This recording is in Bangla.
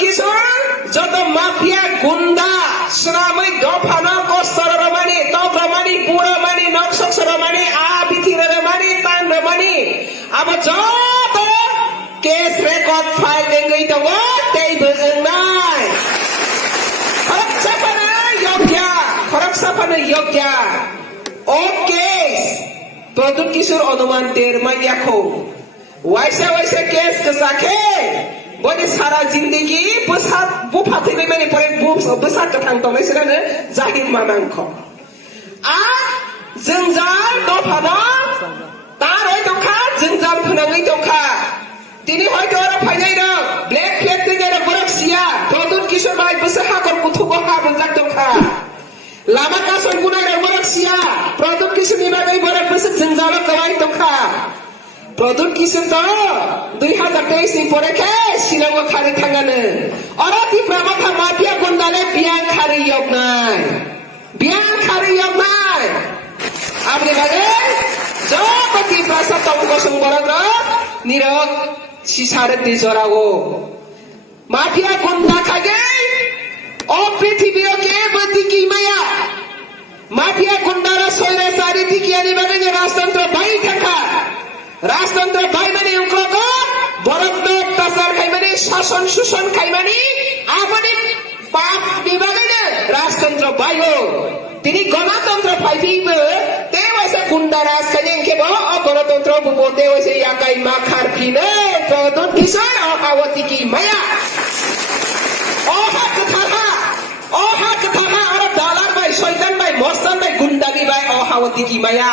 কিশোর যত মাফিয়া গুন্ডা শ্রামই দফানো কস্তর রমানি তক রমানি পুরো মানি নকশক্স রমানি বিথির রমানি তান রমানি আবার যত কেস রেকর্ড ফাইল দেঙ্গই দङ তেইबो নাই খরক সাফানো योग्य ও কেস প্রদুত কিশোর অনুমান দেরমাইয়াখौ waisa waisa kes kesake bodi sara zindagi besat bufathai mani pore besat kathang tongnai sirane jahil manangkho a जोंजाल दफानो तार hoi tongkha जोंजाल phonangai tongkha tini hoyto ora phainai dong black flag tege borak sia produt kishor bai bese hakor kuthugo ha bonjak tongkha lama kason bunai borak sia produt kishor ni bagai borak bese जोंजाल kawai tongkha produk kisah tu 2023 ni poreke silango kari tangane orang di pramata mafia gundale biang kari yognai abri bagai jopati prasa tamu kosong boragra nirok sisare di zorago mafia gunda kage o prithibiro ke batiki maya mafia gundara soire sari dikiani bagai rashtantra bai thaka রাজতন্ত্র ভাইমানি অঙ্কলক বরদ্দ অত্যাচার খাইমানি শাসন শোষণ খাইমানি আপনি পাপ বিভাগে রাজতন্ত্র ভাইও তিনি গণতন্ত্র ভাইবিবো তে ওইসে গুন্ডা রাজ খাইনে কেব গণতন্ত্র বুবো তে ওইসে ইয়াকাই মাখার ফিনে প্রদুত কিশোর অহাবতী কি মায়া অহা কথা আর দালার ভাই শয়তান ভাই মস্তান ভাই গুন্ডাগি ভাই অহাবতী কি মায়া